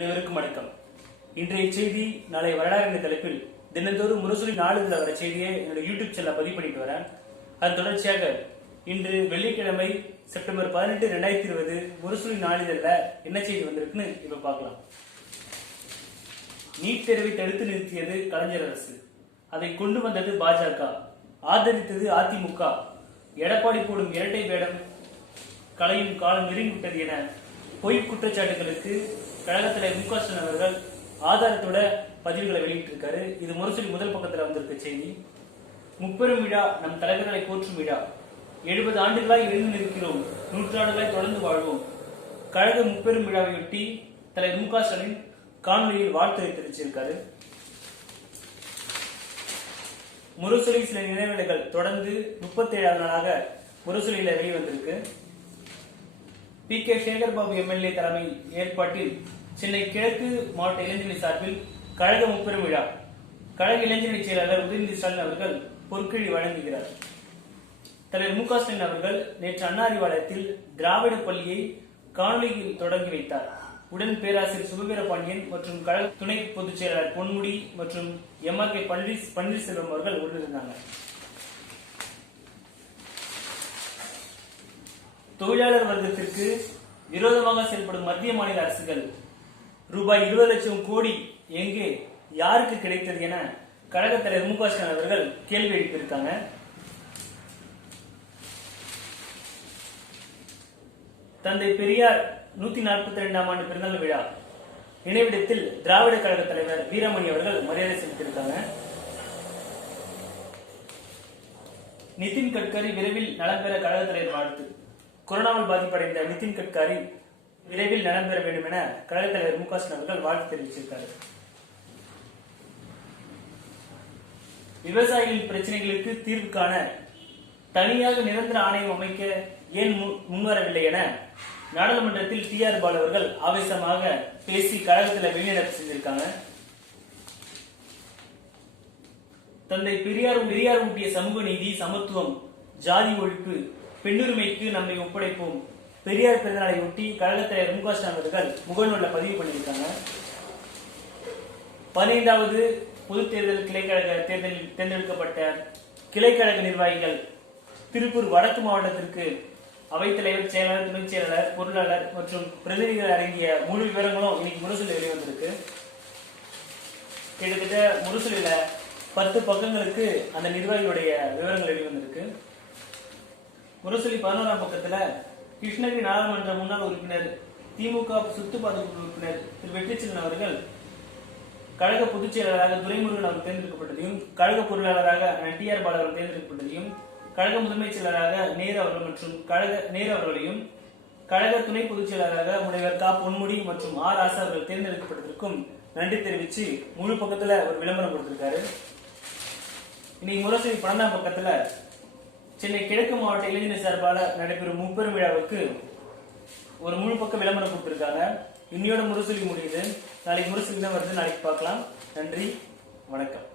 அனைவருக்கும் வணக்கம். இன்றைய செய்தி நாளை வரலாறு என்ற தலைப்பில் தினந்தோறும் முரசொலி நாளிதழ வர செய்தியை என்னோட யூடியூப் சேனல் பதிவு பண்ணிட்டு வரேன். அதன் தொடர்ச்சியாக இன்று வெள்ளிக்கிழமை செப்டம்பர் பதினெட்டு ரெண்டாயிரத்தி இருபது முரசொலி நாளிதழில் என்ன செய்தி வந்திருக்குன்னு இப்ப பார்க்கலாம். நீட் தேர்வை தடுத்து நிறுத்தியது கலைஞர் அரசு. அதை கொண்டு வந்தது பாஜக. ஆதரித்தது அதிமுக. எடப்பாடி போடும் இரட்டை வேடம் கலையும் காலம் நெருங்கிவிட்டது என பொய் குற்றச்சாட்டுகளுக்கு கழகத்தில் தலைவர் மு க ஸ்டாலின் அவர்கள் ஆதாரத்தோட பதிவுகளை வெளியிட்டிருக்காரு. இது முரசொலி முதல் பக்கத்துல வந்திருக்க செய்தி. முப்பெரும் விழா நம் தலைவர்களை போற்றும் விழா. எழுபது ஆண்டுகளாய் எழுந்து நிற்கிறோம். நூற்றாண்டுகளாய் தொடர்ந்து வாழ்வோம். கழக முப்பெரும் விழாவையொட்டி தலைவர் மு க ஸ்டாலின் காணொலியில் வாழ்த்து தெரிவிச்சிருக்காரு. முரசொலி சில நினைவுகள் தொடர்ந்து முப்பத்தி ஏழாவது நாளாக முரசொலியில வெளிவந்திருக்கு. P K Sekar Babu MLA தலைமை ஏற்பாட்டில் சென்னை கிழக்கு மாவட்ட இளைஞரணி சார்பில் கழக முப்பெரும் விழா. கழக இளைஞரணி செயலாளர் உதயநிதி ஸ்டாலின் அவர்கள் பொற்கிழி வழங்குகிறார். தலைவர் மு க ஸ்டாலின் அவர்கள் நேற்று அண்ணா அறிவாலயத்தில் திராவிட பள்ளியை காணொலியில் தொடங்கி வைத்தார். உடன் பேராசிரியர் சுபவீர பாண்டியன் மற்றும் கழக துணை பொதுச் செயலாளர் பொன்முடி மற்றும் M R K Panneer Panneerselvam அவர்கள் உடனிருந்தாங்க தொழிலாளர் வர்க்கத்திற்கு விரோதமாக செயல்படும் மத்திய மாநில அரசுகள் ரூபாய் இருபது லட்சம் கோடி எங்கே யாருக்கு கிடைத்தது என கழகத் தலைவர் மு க ஸ்டாலின் அவர்கள் கேள்வி எழுப்பியிருக்காங்க. தந்தை பெரியார் நூத்தி நாற்பத்தி ரெண்டாம் ஆண்டு பிறந்தநாள் விழா நினைவிடத்தில் திராவிட கழக தலைவர் வீரமணி அவர்கள் மரியாதை செலுத்தியிருக்காங்க. நிதின் கட்கரி விரைவில் நலம் பெற கழக தலைவர் வாழ்த்து. கொரோனாவால் பாதிப்படைந்த நிதின் கட்காரி விரைவில் நலம் பெற வேண்டும் என கழகத் தலைவர் மு க ஸ்டாலின் அவர்கள் வாழ்த்து தெரிவிச்சிருக்காரு விவசாயிகளின் பிரச்சனைகளுக்கு தீர்வு காண தனியாக நிரந்தர ஆணையம் அமைக்க ஏன் முன்வரவில்லை என நாடாளுமன்றத்தில் டி ஆர் பாலு அவர்கள் ஆவேசமாக பேசி கழகத்தில் வெளிநடப்பு செஞ்சிருக்காங்க. தந்தை பெரியார் பெரியார் ஊட்டிய சமூக நீதி சமத்துவம் ஜாதி ஒழிப்பு பெண்ணுரிமைக்கு நம்மை ஒப்படைப்போம். பெரியார் பிறந்தநாளை ஒட்டி கழகத் தலைவர் மு க ஸ்டாலின் அவர்கள் முகநூலில் பதிவு பண்ணியிருக்காங்க. பதினைந்தாவது பொது தேர்தல் கிளைக்கழக தேர்தலில் தேர்ந்தெடுக்கப்பட்ட கிளைக்கழக நிர்வாகிகள் திருப்பூர் வடக்கு மாவட்டத்திற்கு அவைத்தலைவர் செயலாளர் துணைச் செயலாளர் பொருளாளர் மற்றும் பிரதிநிதிகள் அடங்கிய முழு விவரங்களும் இன்னைக்கு முரசொலி வெளிவந்திருக்கு. கிட்டத்தட்ட முரசொலியில பத்து பக்கங்களுக்கு அந்த நிர்வாகியுடைய விவரங்கள் வெளிவந்திருக்கு. முரசொலி பதினோராம் பக்கத்துல கிருஷ்ணகிரி நாடாளுமன்ற முன்னாள் உறுப்பினர் திமுக சுத்து பாதுகாப்பு உறுப்பினர் திரு வெற்றிச்செல்வன் அவர்கள் கழக பொதுச் செயலாளராக துரைமுருகன் அவர் தேர்ந்தெடுக்கப்பட்டதையும் கழக பொருளாளராக டி ஆர் பாலு அவர் தேர்ந்தெடுக்கப்பட்டதையும் கழக முதன்மைச் செயலராக நேரு அவர்கள் மற்றும் கழக நேரு அவர்களையும் கழக துணை பொதுச் செயலாளராக முனைவர் கா. பொன்முடி மற்றும் ஆர். ஆசா அவர்கள் தேர்ந்தெடுக்கப்பட்டதற்கும் நன்றி தெரிவித்து முழு பக்கத்துல ஒரு விளம்பரம் கொடுத்திருக்காரு. இன்னைக்கு முரசொலி பன்னெண்டாம் பக்கத்துல சென்னை கிழக்கு மாவட்ட இளைஞர் சார்பால நடைபெறும் முப்பெரும் விழாவுக்கு ஒரு முழு பக்க விளம்பரம் கொடுத்துருக்காங்க. இன்னையோட முரசொலி முடியுது. நாளைக்கு முரசொலி தான் வருது. நாளைக்கு பார்க்கலாம். நன்றி. வணக்கம்.